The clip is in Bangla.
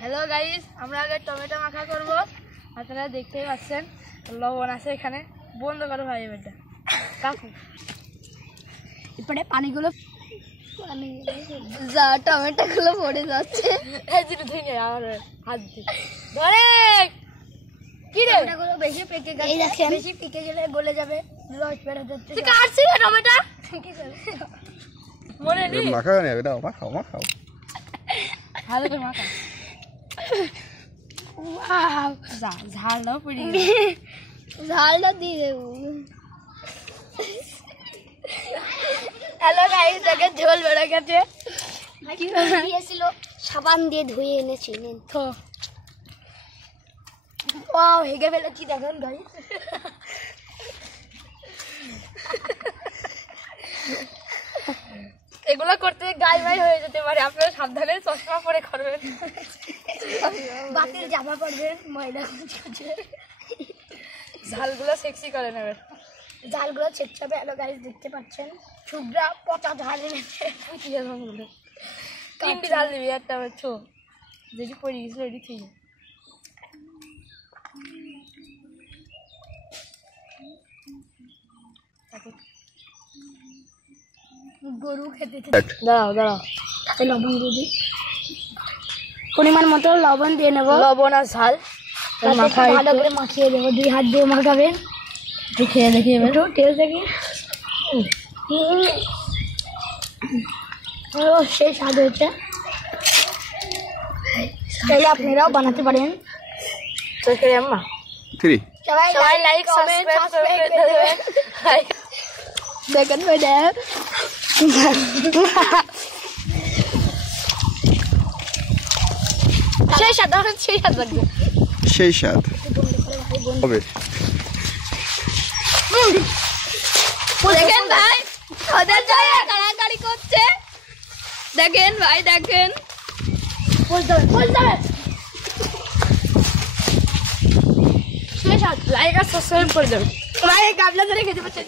হ্যালো গাইস, আমরা আগে টমেটো মাখা করব। আপনারা দেখতেই পাচ্ছেন লবণ আছে এখানে। বন্ধ করো ভাই এটা কাকু। এরপরে পানিগুলো যা টমেটোগুলো পড়ে যাচ্ছে। এই যে ধুইনে আর হাত দিয়ে ধরে কি রে, টমেটোগুলো বেশি পেকে গেছে। এই দেখেন, বেশি পেকে গেলে গলে যাবে, রস বের হয়ে যাচ্ছে। তুই কাটছিস না টমেটো? কি করে মনে নেই মাখাও না, এটা মাখাও ভালো করে মাখা। ওয়াও, ঝালটাও পড়ে গেল। ঝালটা দিয়ে দেবো। হ্যালো গাইস, দেখেন ঝোল বেড়ে গেছে। কি দিয়েছিল? সাবান দিয়ে ধুয়ে এনেছিলেন তো। ওয়াও, হেগে ফেলেছি দেখেন গাইস। এগুলো করতে গায়ে গায়ে হয়ে যেতে পারে, আপনারা সাবধানে চশমা পরে করবেন। বাতিল জামা পরবেন, ময়লা কুচকুচে। ঝালগুলো সেক্সি করে নেবেন। ঝালগুলো ছেঁচড়াবে। হ্যালো গাইস, দেখতে পাচ্ছেন শুভ্রা পচা ঝাল এনেছে। তিনটি ঝাল দিবি, একটা ছো যেটি পড়ে গেছিল ওইটি ঠিক। গরু খেতে দাঁড়াও দাঁড়াও, লবণ দিয়ে দিই, পরিমাণ মতো লবণ দিয়ে নেব। লবণ আর ঝাল ভালো করে মাখিয়ে দেবো, 2 হাত দিয়ে মাখাবেন। খেয়ে দেখি এবার একটু টেস্ট দেখি। সেই স্বাদ হয়েছে। চাইলে আপনারাও বানাতে পারেন। তো খেয়ে আম্মা সবাই লাইক কমেন্ট সাবস্ক্রাইব করে করে দেবেন। দেখেন ভাই, দেখ সেই স্বাদ সেই স্বাদ লাগবে। সেই স্বাদ হবে। দেখেন ভাই, ওদের জন্য কাড়াকাড়ি করছে। দেখেন ভাই, দেখেন। সেই স্বাদ। লাইক আর সাবস্ক্রাইব করে দেবেন। ভাই গামলা ধরে খেতে পারছে।